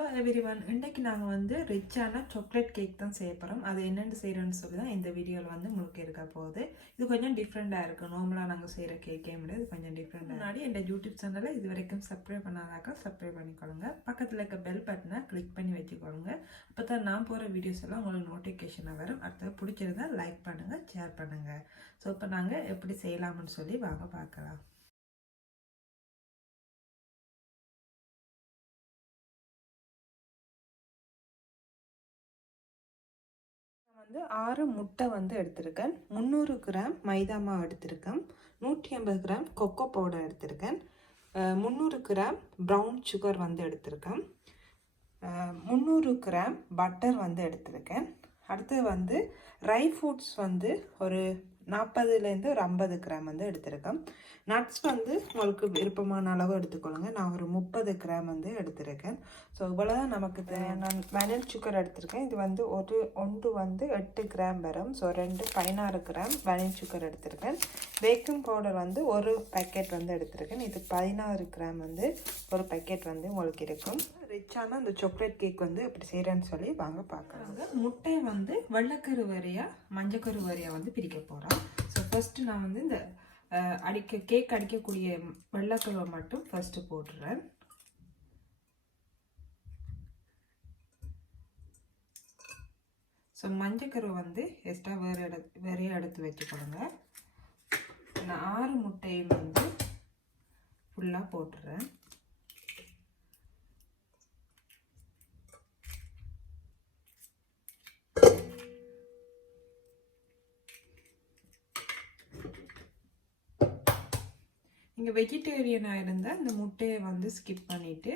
Hello everyone, இன்றைக்கு நாங்கள் வந்து ரிச்சான சாக்லேட் கேக் தான் செய்ய போகிறோம். அது என்னென்னு செய்கிறோன்னு சொல்லி தான் இந்த வீடியோவில் வந்து முழுக்க இருக்க போகுது. இது கொஞ்சம் டிஃப்ரெண்ட்டாக இருக்குது. நார்மலாக நாங்கள் செய்கிற கேக்கே முடியாது, இது கொஞ்சம் டிஃப்ரெண்ட்டாக. முன்னாடி என் யூடியூப் சேனலை இது வரைக்கும் சப்ஸ்கிரைப் பண்ணாதாக்கா சப்ஸ்கிரைப் பண்ணிக்கொள்ளுங்க. பக்கத்தில் இருக்க பெல் பட்டனை கிளிக் பண்ணி வச்சுக்கொள்ளுங்க. அப்போ தான் நான் போகிற வீடியோஸ் எல்லாம் உங்களுக்கு நோட்டிஃபிகேஷனாக வரும். அடுத்தது பிடிச்சிருந்தா லைக் பண்ணுங்கள், ஷேர் பண்ணுங்கள். ஸோ இப்போ நாங்கள் எப்படி செய்யலாம்னு சொல்லி வாங்க பார்க்கலாம். வந்து 6 முட்டை வந்து எடுத்திருக்கேன். 300 கிராம் மைதா மாவு எடுத்திருக்கேன். 150 கிராம் கொக்கோ பவுடர் எடுத்திருக்கேன். 300 கிராம் ப்ரௌன் சுகர் வந்து எடுத்திருக்கேன். 300 கிராம் பட்டர் வந்து எடுத்திருக்கேன். அடுத்து வந்து ட்ரை ஃப்ரூட்ஸ் வந்து ஒரு 40லேருந்து ஒரு 50 கிராம் வந்து எடுத்திருக்கேன். நட்ஸ் வந்து உங்களுக்கு விருப்பமான அளவு எடுத்துக்கொள்ளுங்க. நான் ஒரு 30 கிராம் வந்து எடுத்திருக்கேன். ஸோ இவ்வளோதான் நமக்கு நான் வெனில் சுகர் எடுத்திருக்கேன். இது வந்து ஒன்று வந்து 8 கிராம் வரும். ஸோ 16 கிராம் வெனில் சுகர் எடுத்திருக்கேன். பேக்கிங் பவுடர் வந்து ஒரு பேக்கெட் வந்து எடுத்திருக்கேன். இது 16 கிராம் வந்து ஒரு பேக்கெட் வந்து உங்களுக்கு இருக்கும். ரிச்சான அந்த சாக்லேட் கேக் வந்து எப்படி செய்கிறேன்னு சொல்லி வாங்க பார்க்குறாங்க. முட்டையை வந்து வெள்ளைக்கரு வரையாக மஞ்சக்கரு வரையாக வந்து பிரிக்க போகிறோம். ஸோ ஃபஸ்ட்டு நான் வந்து இந்த கேக் அடிக்கக்கூடிய வெள்ளைக்கருவை மட்டும் ஃபஸ்ட்டு போட்டுறேன். ஸோ மஞ்சக்கருவை வந்து எக்ஸ்ட்ரா வேறையாக எடுத்து வச்சுக்கொடுங்க. நான் 6 முட்டையும் வந்து ஃபுல்லாக போட்டுறேன். நீங்கள் வெஜிடேரியனாக இருந்தால் இந்த முட்டையை வந்து ஸ்கிப் பண்ணிவிட்டு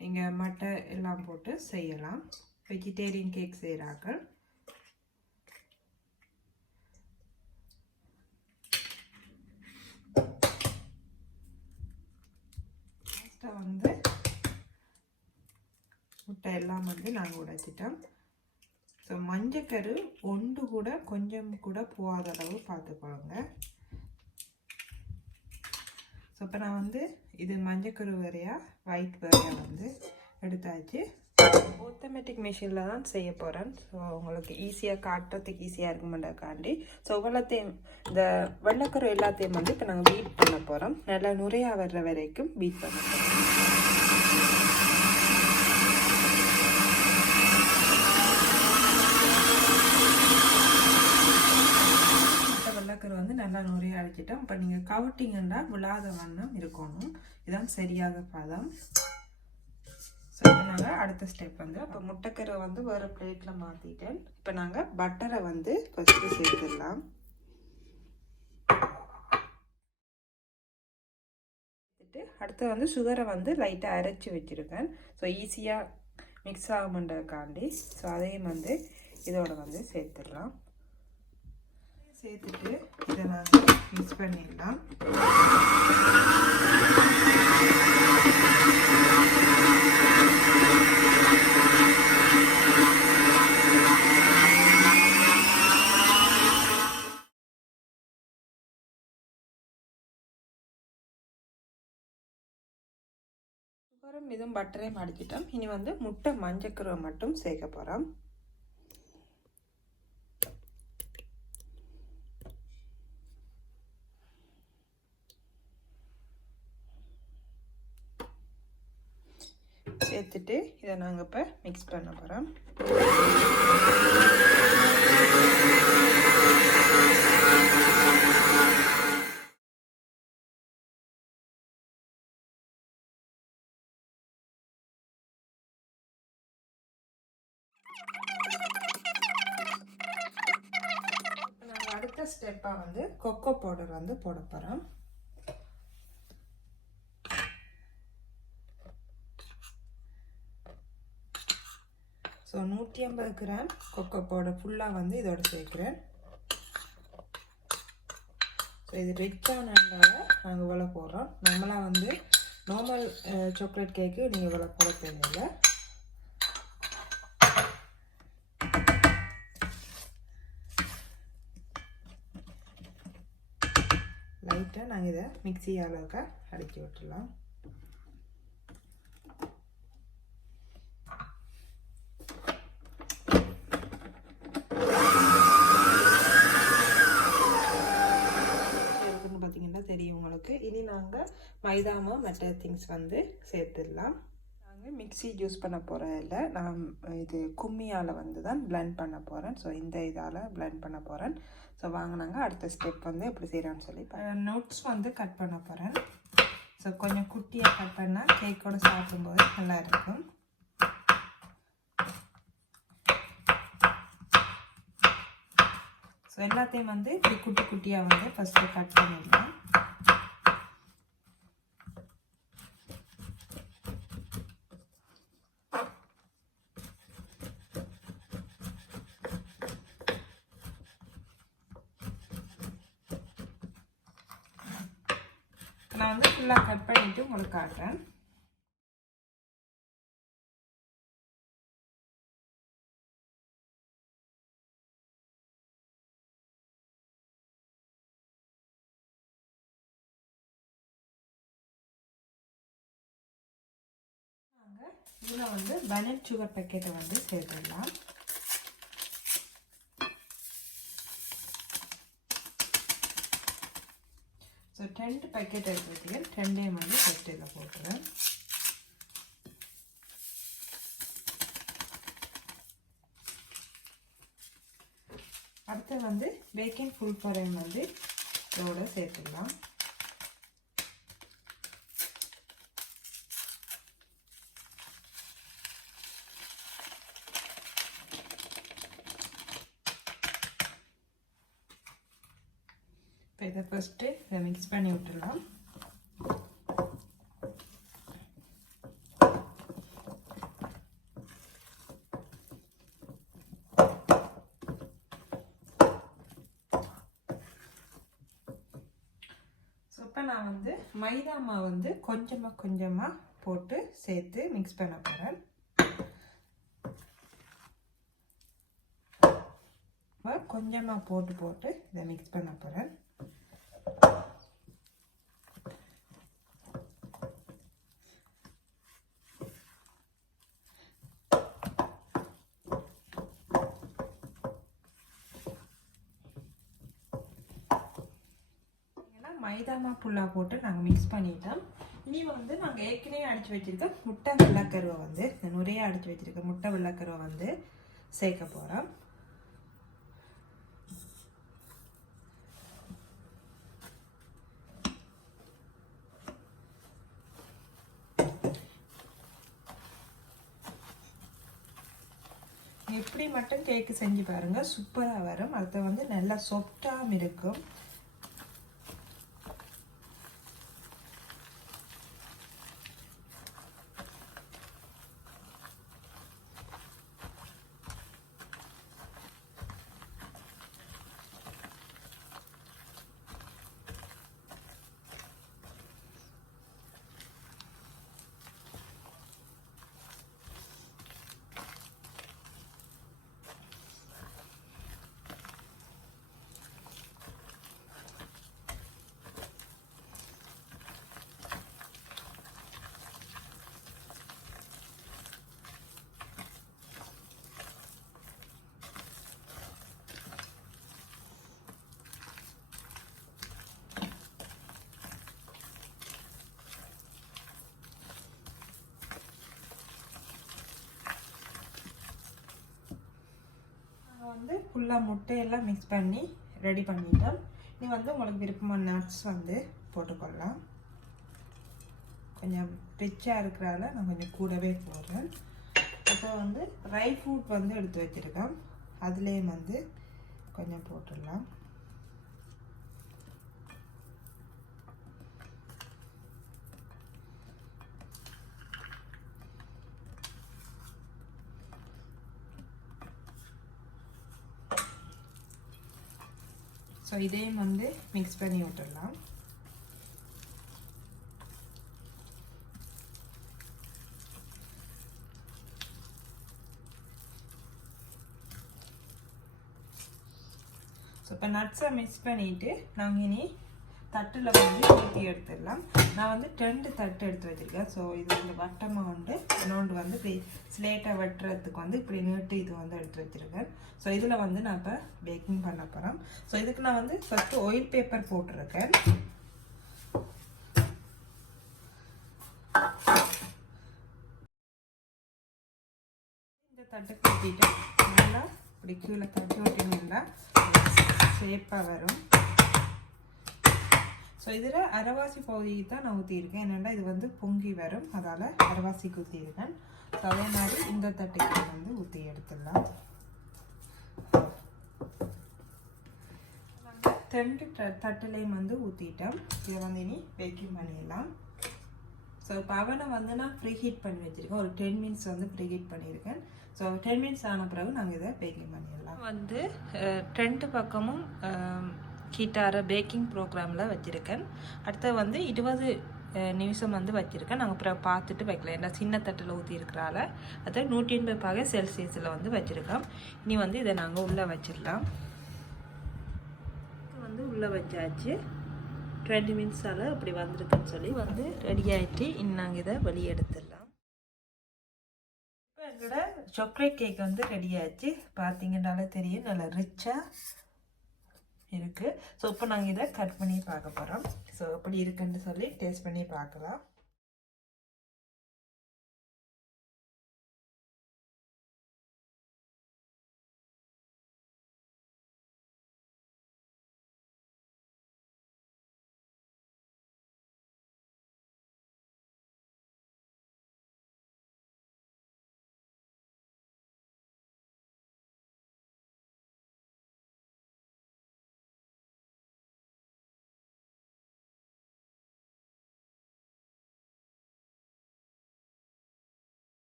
நீங்கள் மட்டை எல்லாம் போட்டு செய்யலாம். வெஜிடேரியன் கேக் செய்கிறார்கள். வந்து முட்டை எல்லாம் வந்து நாங்கள் உடைச்சிட்டோம். ஸோ மஞ்சக்கரு ஒன்று கூட கொஞ்சம் கூட போகாத அளவு பார்த்துக்கொள்ளுங்க. ஸோ இப்போ நான் வந்து இது மஞ்சக்கரு வரையாக ஒயிட் வரையாக வந்து எடுத்தாச்சு. ஆட்டோமேட்டிக் மிஷினில் தான் செய்ய போகிறேன். ஸோ உங்களுக்கு ஈஸியாக காட்டுறதுக்கு ஈஸியாக இருக்குமெண்டாக்காண்டி ஸோ எல்லாத்தையும் இந்த வெள்ளைக்கரு எல்லாத்தையும் வந்து இப்போ நாங்கள் பீட் பண்ண போகிறோம். நல்லா நுரையாக வர்ற வரைக்கும் பீட் பண்ண போகிறோம். வெள்ளைக்கரு வந்து நல்லா நுரையாக அடிச்சிட்டோம். இப்போ நீங்கள் கவுட்டிங்கன்னா விழாத வண்ணம் இருக்கணும். இதுதான் சரியாக பதம். ஸோ நாங்கள் அடுத்த ஸ்டெப் வந்து இப்போ முட்டைக்கரை வந்து வேறு பிளேட்டில் மாற்றிட்டேன். இப்போ நாங்கள் பட்டரை வந்து ஃபஸ்ட்டு சேர்த்துடலாம். அடுத்து வந்து சுகரை வந்து லைட்டாக அரைச்சி வச்சுருக்கேன். ஸோ ஈஸியாக மிக்ஸ் ஆகும்ன்றதுக்காண்டி ஸோ அதையும் வந்து இதோட வந்து சேர்த்துடலாம். சேர்த்துட்டு இதை நாங்கள் மிக்ஸ் பண்ணிடலாம். சுகரும் இதுவும் பட்டரையும் அடிச்சிட்டோம். இனி வந்து முட்டை மஞ்சக்கருவை மட்டும் சேர்க்க போகிறோம். சேர்த்துட்டு இதை நாங்கள் இப்போ மிக்ஸ் பண்ண போகிறோம். நாங்கள் அடுத்த ஸ்டெப்பாக வந்து கொக்கோ பவுடர் வந்து போட போகிறோம். ஸோ 150 கிராம் கொக்கோ பவுடர் ஃபுல்லாக வந்து இதோட சேர்க்குறேன். ஸோ இது ரிச்சானதால நாங்கள் இவ்வளோ போடுறோம். நம்மளாக வந்து நார்மல் சாக்லேட் கேக்கு நீங்கள் இவ்வளோ போட தேவையில்லை. லைட்டாக நாங்கள் இதை மிக்ஸி அளவுக்கு அடித்து விட்டுடலாம். தெரியும் உங்களுக்கு. இனி நாங்கள் மைதாமா மற்ற திங்ஸ் வந்து சேர்த்துடலாம். நாங்கள் மிக்ஸி யூஸ் பண்ண போகிறேன் இல்லை, நான் இது கும்மியால் வந்து தான் பிளெண்ட் பண்ண போகிறேன். ஸோ இந்த இதால் பிளெண்ட் பண்ண போகிறேன். ஸோ வாங்கினாங்க அடுத்த ஸ்டெப் வந்து எப்படி செய்கிறோன்னு சொல்லி நோட்ஸ் வந்து கட் பண்ண போகிறேன். ஸோ கொஞ்சம் குட்டியாக கட் பண்ணால் கேக்கோடு சாப்பிடும்போது நல்லா இருக்கும். ஸோ எல்லாத்தையும் வந்து இப்படி குட்டி குட்டியாக வந்து ஃபஸ்ட்டு கட் பண்ணிடலாம். நான் வந்து ஃபுல்லாக கட் பண்ணிவிட்டு உங்களுக்கு காட்டுறேன். இதில் வந்து பனட் சுகர் பேக்கெட்டை வந்து சேர்த்துடலாம். ஸோ 10 பேக்கெட் எடுத்துக்கிட்டு 10 வந்து ஃபஸ்ட் இதில் போட்டுருவேன். அடுத்து வந்து பேக்கிங் ஃபுல் ஃபாரையும் வந்து இதோட சேர்த்துடலாம். இதை ஃபஸ்ட்டு இதை மிக்ஸ் பண்ணி விட்டுடலாம். ஸோ இப்போ நான் வந்து மைதா மாவு வந்து கொஞ்சமாக போட்டு சேர்த்து மிக்ஸ் பண்ண போகிறேன். கொஞ்சமாக போட்டு இதை மிக்ஸ் பண்ண போகிறேன். மைதா மாவு ஃபுல்லாக போட்டு நாங்கள் மிக்ஸ் பண்ணிட்டோம். இனி வந்து நாங்கள் ஏற்கனவே அடித்து வச்சுருக்க முட்டை வெள்ளைக்கருவை வந்து நிறைய அடித்து வச்சுருக்க முட்டை வெள்ளைக்கருவை வந்து சேர்க்க போகிறோம். எப்படி மட்டும் கேக்கு செஞ்சு பாருங்கள், சூப்பராக வரும். அது வந்து நல்லா சாஃப்டாகவும் இருக்கும். வந்து ஃபுல்லாக முட்டையெல்லாம் மிக்ஸ் பண்ணி ரெடி பண்ணிட்டோம். நீ வந்து உங்களுக்கு விருப்பமான நட்ஸ் வந்து போட்டுக்கொள்ளலாம். கொஞ்சம் ரிச்சாக இருக்கிறதால நான் கொஞ்சம் கூடவே போடுறேன். அப்புறம் வந்து ட்ரை ஃப்ரூட் வந்து எடுத்து வச்சுருக்கேன், அதுலேயும் வந்து கொஞ்சம் போட்டுடலாம். ஸோ இதையும் வந்து மிக்ஸ் பண்ணி விட்டுடலாம். ஸோ இப்போ நட்ஸை மிக்ஸ் பண்ணிவிட்டு நாங்கள் இனி தட்டில் வந்து ஊற்றி எடுத்துடலாம். நான் வந்து 2 தட்டு எடுத்து வச்சுருக்கேன். ஸோ இது வந்து வட்டமாக உண்டு, இன்னொன்று வந்து இப்படி ஸ்லேட்டை வெட்டுறதுக்கு வந்து இப்படி நீட்டு இது வந்து எடுத்து வச்சுருக்கேன். ஸோ இதில் வந்து நான் இப்போ பேக்கிங் பண்ண போகிறேன். ஸோ இதுக்கு நான் வந்து ஃபஸ்ட்டு ஆயில் பேப்பர் போட்டிருக்கேன். தட்டுக்கு ஊற்றிட்டு நல்லா இப்படி கீழே தட்டி விட்டிங்கன்னா சேஃபாக வரும். ஸோ இதில் அரைவாசி பகுதிக்கு தான் நான் ஊற்றியிருக்கேன். என்னென்னா இது வந்து பொங்கி வரும், அதால் அரைவாசிக்கு ஊற்றியிருக்கேன். ஸோ அதே மாதிரி இந்த தட்டுக்கு வந்து ஊற்றி எடுத்துடலாம். 2 தட்டுலையும் வந்து ஊற்றிட்டேன். இதை வந்து இனி பேக்கிங் பண்ணிடலாம். ஸோ இப்போ அவனை வந்து நான் ப்ரீ ஹீட் பண்ணி வச்சுருக்கேன். ஒரு 10 மினிட்ஸ் வந்து ப்ரீ ஹீட் பண்ணியிருக்கேன். ஸோ 10 மினிட்ஸ் ஆன பிறகு நாங்கள் இதை பேக்கிங் பண்ணிடலாம். வந்து 2 பக்கமும் ஹீட்டார பேக்கிங் ப்ரோக்ராமில் வச்சுருக்கேன். அடுத்து வந்து 20 நிமிஷம் வந்து வச்சுருக்கேன். நாங்கள் அப்புறம் பார்த்துட்டு வைக்கல, ஏன்னா சின்ன தட்டில் ஊற்றிருக்கிறால அதை 180 செல்சியஸில் வந்து வச்சுருக்கோம். இனி வந்து இதை நாங்கள் உள்ளே வச்சிடலாம். வந்து உள்ளே வச்சாச்சு. 20 மினிட்ஸால் இப்படி வந்திருக்குன்னு சொல்லி வந்து ரெடி ஆகிட்டு இன்னும் நாங்கள் இதை வெளியே எடுத்துடலாம். இப்போ எங்களோட சாக்லேட் கேக் வந்து ரெடி ஆச்சு. பார்த்தீங்கன்னாலே தெரியும், நல்லா ரிச்சாக இருக்குது. ஸோ இப்போ நாங்கள் இதை கட் பண்ணி பார்க்க போகிறோம். ஸோ எப்படி இருக்குன்னு சொல்லி டேஸ்ட் பண்ணி பார்க்கலாம்.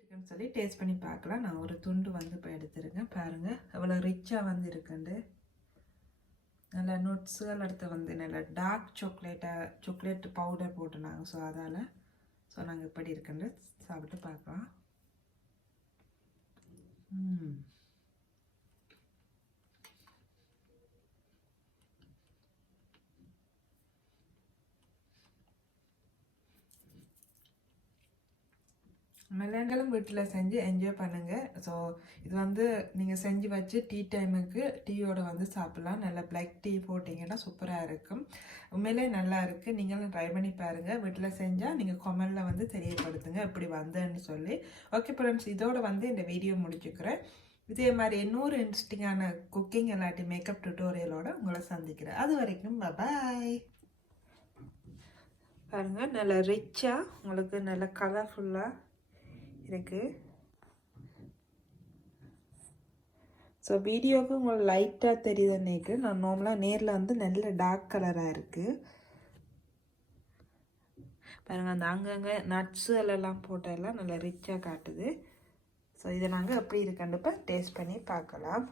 இருக்குன்னு சொல்லி டேஸ்ட் பண்ணி பார்க்கலாம். நான் ஒரு துண்டு வந்து இப்போ எடுத்துருக்கேன். பாருங்கள் அவ்வளோ ரிச்சாக வந்து இருக்குண்டு. நல்லா நட்ஸுகள் எடுத்து வந்து நல்லா டார்க் சாக்லேட் பவுடர் போட்டுனாங்க. ஸோ அதால் நாங்கள் இப்படி இருக்குன்னு சாப்பிட்டு பார்க்கலாம். மெல்லங்களும் வீட்டில் செஞ்சு என்ஜாய் பண்ணுங்கள். ஸோ இது வந்து நீங்கள் செஞ்சு வச்சு டீ டைமுக்கு டீயோடு வந்து சாப்பிட்லாம். நல்லா பிளாக் டீ போட்டிங்கன்னா சூப்பராக இருக்கும். உண்மையிலே நல்லா இருக்குது. நீங்களும் ட்ரை பண்ணி பாருங்கள். வீட்டில் செஞ்சால் நீங்கள் கமெண்டில் வந்து தெரியப்படுத்துங்க எப்படி வந்தேன்னு சொல்லி. ஓகே ஃப்ரெண்ட்ஸ், இதோடு வந்து இந்த வீடியோ முடிச்சுக்கிறேன். இதே மாதிரி இன்னொரு இன்ட்ரெஸ்டிங்கான குக்கிங் இல்லாட்டி மேக்கப் டுட்டோரியலோடு உங்களை சந்திக்கிறேன். அது வரைக்கும் பாய். பாருங்கள் நல்லா ரிச்சாக உங்களுக்கு நல்லா கலர்ஃபுல்லாக இருக்குது. ஸோ வீடியோவுக்கு உங்களுக்கு லைட்டாக தெரியுதுன்னேக்கு, நான் நார்மலாக நேரில் வந்து நல்ல டார்க் கலராக இருக்குது. பாருங்கள் அந்த அங்கங்கே நட்ஸு எல்லாம் போட்டெல்லாம் நல்லா ரிச்சாக காட்டுது. ஸோ இதை நாங்கள் எப்படி இருக்குன்னு இப்போ டேஸ்ட் பண்ணி பார்க்கலாம்.